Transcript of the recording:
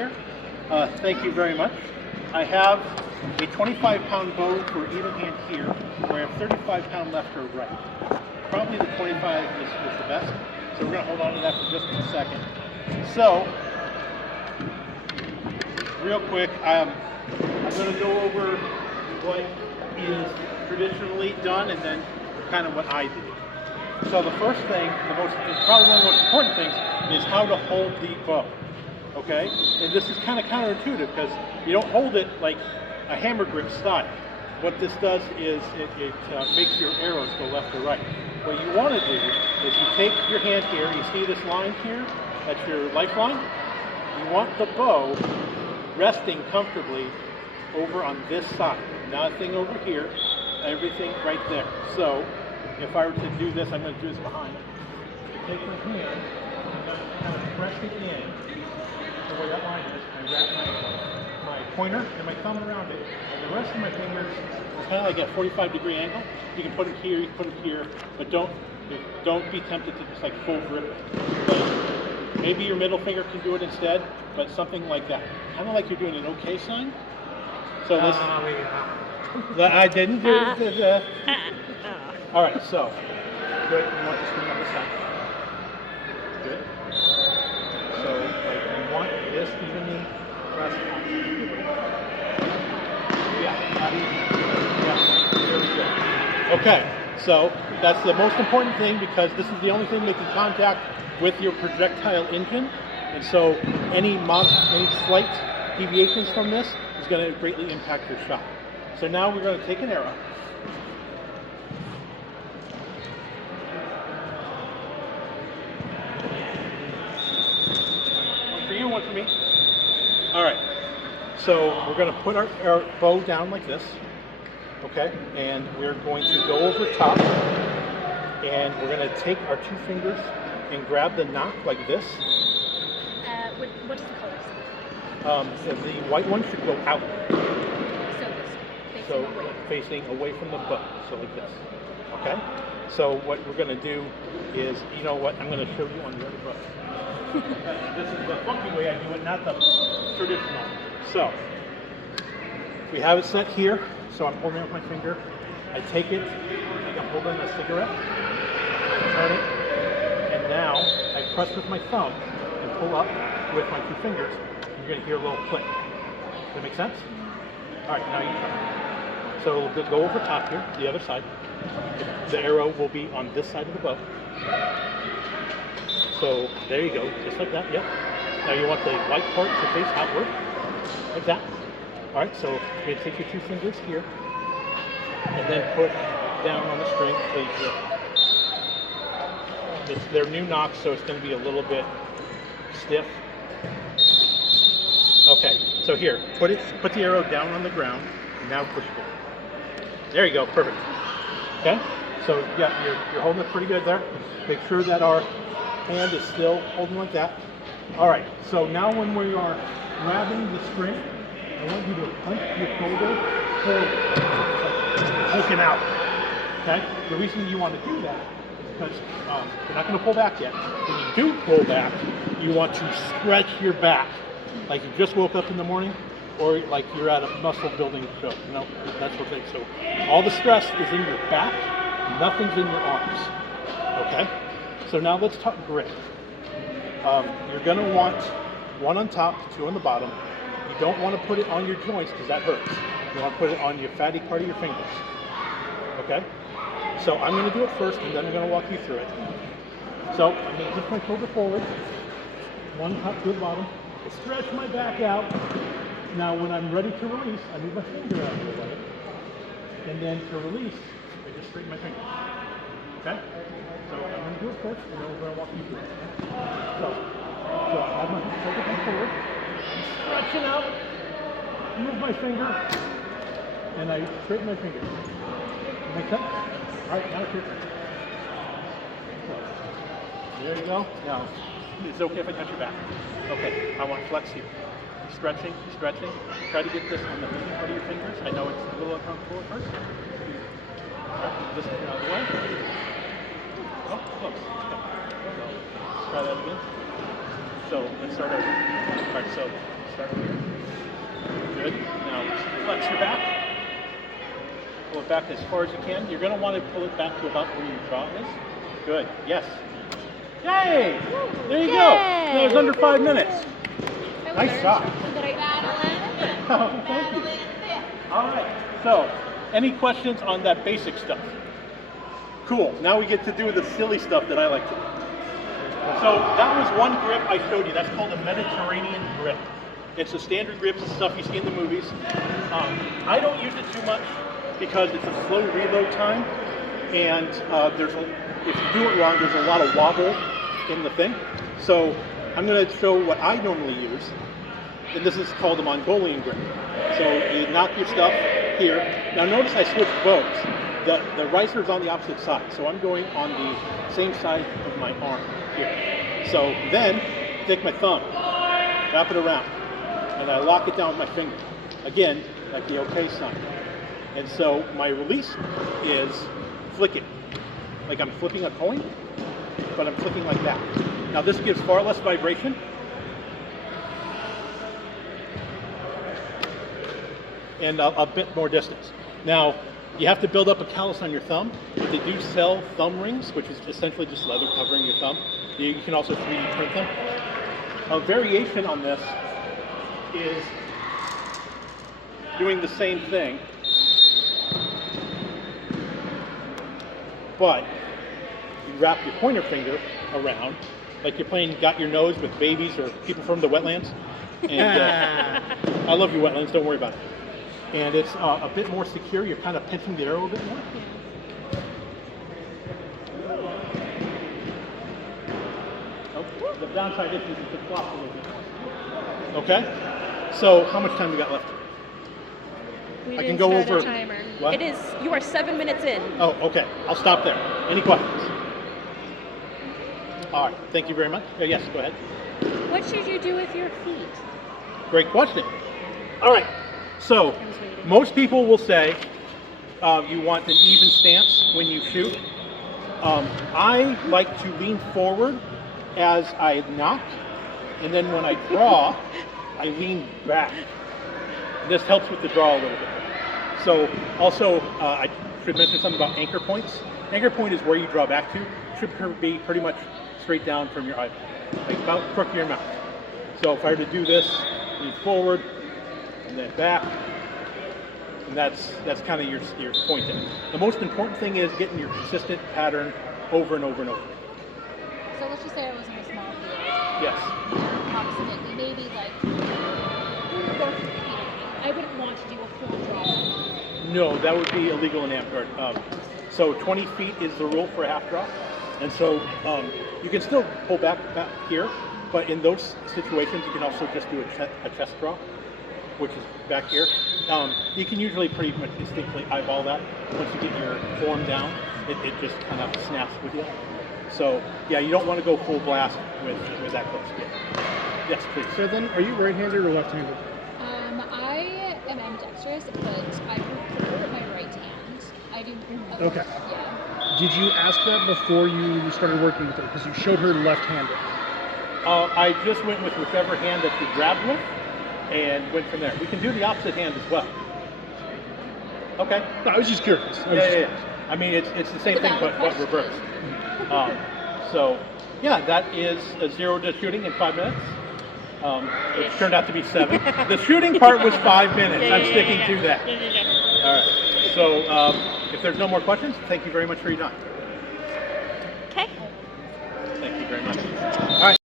here. Thank you very much. I have a 25-pound bow for either hand here, where I have 35-pound left or right. Probably the 25 is the best, so we're going to hold on to that for just a second. So, real quick, I'm going to go over what is traditionally done and then kind of what I do. So the first thing, probably one of the most important things, is how to hold the bow. Okay? And this is kind of counterintuitive because you don't hold it like a hammer grip style. What this does is it makes your arrows go left or right. What you want to do is you take your hand here, you see this line here? That's your lifeline. You want the bow resting comfortably over on this side. Nothing over here, everything right there. So if I were to do this, I'm going to do this behind. Take my hand, I'm going to kind of press it in to where that line is. I wrap my pointer and my thumb around it. And the rest of my fingers is kind of like a 45-degree angle. You can put it here, you can put it here, but don't be tempted to just like full grip it. Like, maybe your middle finger can do it instead, but something like that. Kind of like you're doing an okay sign. So this, I didn't do it. All right, so good. You want this thing on this side. Good. So like you want this evenly pressed. Yeah. There we go. Okay. So that's the most important thing because this is the only thing making contact with your projectile engine, and so any slight deviations from this is going to greatly impact your shot. So now we're going to take an arrow. One for you, one for me. All right. So we're going to put our bow down like this. Okay, and we're going to go over top, and we're going to take our two fingers and grab the knock like this. What is the color? So the white one should go out. So facing away from the bow, so like this. Okay? So what we're going to do is, you know what, I'm going to show you on the other bow. This is the funky way I do it, not the traditional. So, we have it set here. So I'm holding up my finger. I take it like I'm holding a cigarette. I turn it, and now I press with my thumb and pull up with my two fingers. You're going to hear a little click. Does that make sense? All right, now you turn. So we'll go over top here, the other side. The arrow will be on this side of the bow. So there you go, just like that. Yep. Now you want the white part to face outward, like that. All right, so you're going to take your two fingers here and then put down on the string till you feel. They're new knocks, so it's going to be a little bit stiff. Okay, so here, put the arrow down on the ground, and now push it in. There you go, perfect. Okay, so yeah, you're holding it pretty good there. Make sure that our hand is still holding like that. All right, so now when we are grabbing the string, I want you to punch your shoulder forward, like poking out. Okay? The reason you want to do that is because you're not going to pull back yet. When you do pull back, you want to stretch your back, like you just woke up in the morning, or like you're at a muscle building show. You know, that's what they. So all the stress is in your back, nothing's in your arms. Okay? So now let's talk grip. You're going to want one on top, two on the bottom. You don't want to put it on your joints because that hurts. You want to put it on your fatty part of your fingers. Okay? So I'm going to do it first and then I'm going to walk you through it. So I'm going to push my shoulder forward, one top, two at the bottom. I stretch my back out. Now when I'm ready to release, I move my finger out of the way. And then to release, I just straighten my finger. Okay? So I'm going to do it first and then we're going to walk you through it. So I have my shoulder forward. Stretching out, move my finger, and I straighten my finger. Make sense? All right, now it's your turn. There you go. Now, it's okay if I touch your back. Okay, I want flex here. Stretching, stretching. Try to get this on the middle part of your fingers. I know it's a little uncomfortable at first. All right, this out of the way. Oh, close. Okay. So, try that again. So let's start over. All right, so start here. Good. Now flex your back. Pull it back as far as you can. You're going to want to pull it back to about where your jaw is. Good. Yes. Yay! There you go. That was under 5 minutes. Nice shot. Oh, thank you. All right. So, any questions on that basic stuff? Cool. Now we get to do the silly stuff that I like to do. So that was one grip I showed you. That's called a Mediterranean grip. It's a standard grip, it's stuff you see in the movies. I don't use it too much because it's a slow reload time, and if you do it wrong, there's a lot of wobble in the thing. So I'm going to show what I normally use, and this is called a Mongolian grip. So you knock your stuff here. Now notice I switched bows. The riser's on the opposite side, so I'm going on the same side of my arm here. So then, take my thumb, wrap it around, and I lock it down with my finger. Again, like the OK sign. And so my release is flick it. Like I'm flipping a coin, but I'm flicking like that. Now this gives far less vibration. And a bit more distance. Now, you have to build up a callus on your thumb. They do sell thumb rings, which is essentially just leather covering your thumb. You can also 3D print them. A variation on this is doing the same thing, but you wrap your pointer finger around, like you're playing Got Your Nose with babies or people from the wetlands. And I love you, wetlands, don't worry about it. And it's a bit more secure. You're kind of pinching the arrow a bit more. Oh, the downside is you can flop a little bit more. Okay? So how much time we got left? I can go over. Timer. What? It is. You are 7 minutes in. Oh, okay. I'll stop there. Any questions? All right. Thank you very much. Yes, go ahead. What should you do with your feet? Great question. All right. So, most people will say you want an even stance when you shoot. I like to lean forward as I knock, and then when I draw, I lean back. This helps with the draw a little bit. So, also, I should mention something about anchor points. Anchor point is where you draw back to. It should be pretty much straight down from your eyeball, like about the crook of your mouth. So, if I were to do this, lean forward, and then back, and that's kind of your pointing. The most important thing is getting your consistent pattern over and over and over. So let's just say I was in a small field. Yes. Approximately, maybe like 4 feet away. I wouldn't want to do a full draw. No, that would be illegal in Amp. So 20 feet is the rule for a half draw, and so you can still pull back here, but in those situations you can also just do a chest draw, which is back here. You can usually pretty much distinctly eyeball that. Once you get your form down, it just kind of snaps with you. So yeah, you don't want to go full blast with that close. Yeah. Yes, please. So then, are you right-handed or left-handed? I am ambidextrous, but I prefer my right hand. I do. Okay. Yeah. Did you ask that before you started working with her? Because you showed her left-handed. I just went with whichever hand that you grabbed with, and went from there. We can do the opposite hand as well. Okay. No, I was just curious. Yeah. I mean, it's the same thing, but reversed. So, yeah, that is a 0 to shooting in 5 minutes. It turned out to be 7. The shooting part was 5 minutes. I'm sticking to that. All right. So, if there's no more questions, thank you very much for your time.